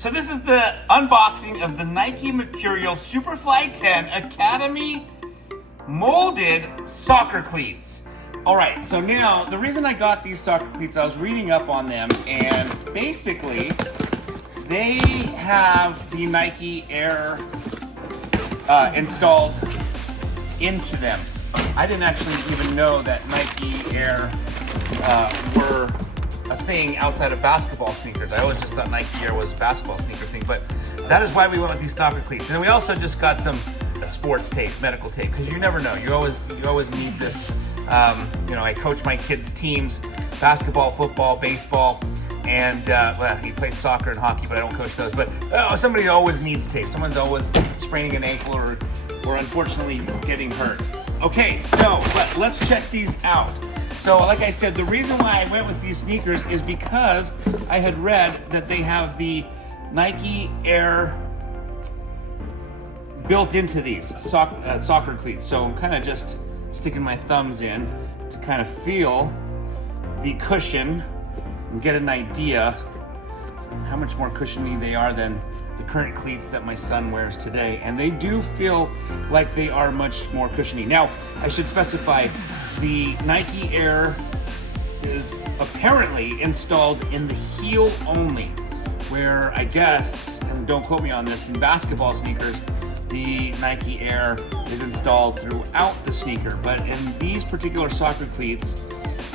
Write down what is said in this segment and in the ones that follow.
So this is the unboxing of the Nike Mercurial Superfly 10 Academy molded soccer cleats. All right, so now the reason I got these soccer cleats, I was reading up on them, and basically they have the Nike Air installed into them. I didn't actually even know that Nike Air were a thing outside of basketball sneakers. I always just thought Nike Air was a basketball sneaker thing, but that is why we went with these soccer cleats. And then we also just got some sports tape, medical tape, because you never know. You always need this. I coach my kids' teams, basketball, football, baseball, and well, he plays soccer and hockey, but I don't coach those. But somebody always needs tape. Someone's always spraining an ankle or unfortunately getting hurt. Okay, so let's check these out. So like I said, the reason why I went with these sneakers is because I had read that they have the Nike Air built into these soccer cleats. So I'm kind of just sticking my thumbs in to kind of feel the cushion and get an idea how much more cushiony they are than the current cleats that my son wears today. And they do feel like they are much more cushiony. Now, I should specify, the Nike Air is apparently installed in the heel only, where I guess, and don't quote me on this, in basketball sneakers, the Nike Air is installed throughout the sneaker. But in these particular soccer cleats,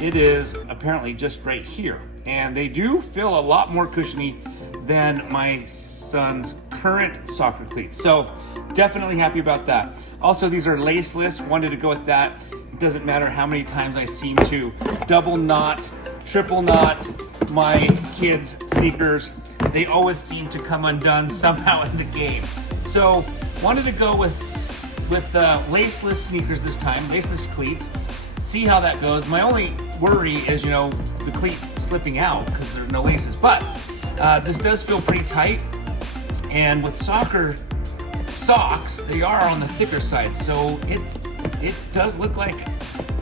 it is apparently just right here. And they do feel a lot more cushiony than my son's current soccer cleats. So definitely happy about that. Also, these are laceless, wanted to go with that. It doesn't matter how many times I seem to double knot, triple knot my kids' sneakers. They always seem to come undone somehow in the game. So wanted to go with laceless sneakers this time, laceless cleats. See how that goes. My only worry is, the cleat slipping out because there's no laces. But this does feel pretty tight. And with soccer socks, they are on the thicker side. So it does look like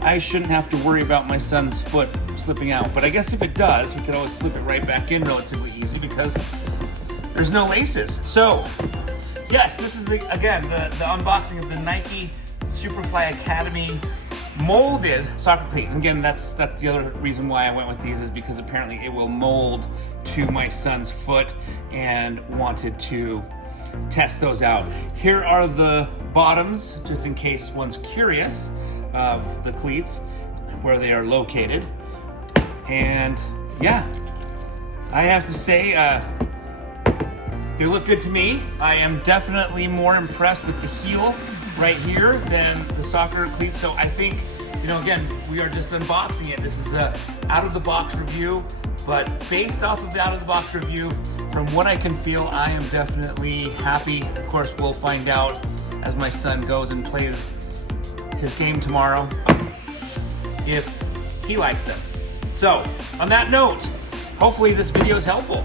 I shouldn't have to worry about my son's foot slipping out. But I guess if it does, he could always slip it right back in relatively easy because there's no laces. So yes, this is the unboxing of the Nike Superfly Academy molded soccer cleat. And again, that's the other reason why I went with these, is because apparently it will mold to my son's foot, and wanted to test those out. Here are the bottoms, just in case one's curious of the cleats, where they are located. And yeah, I have to say, they look good to me. I am definitely more impressed with the heel right here than the soccer cleats. So I think, again, we are just unboxing it. This is a out-of-the-box review, but based off of the out-of-the-box review, from what I can feel, I am definitely happy. Of course, we'll find out as my son goes and plays his game tomorrow if he likes them. So, on that note, hopefully this video is helpful.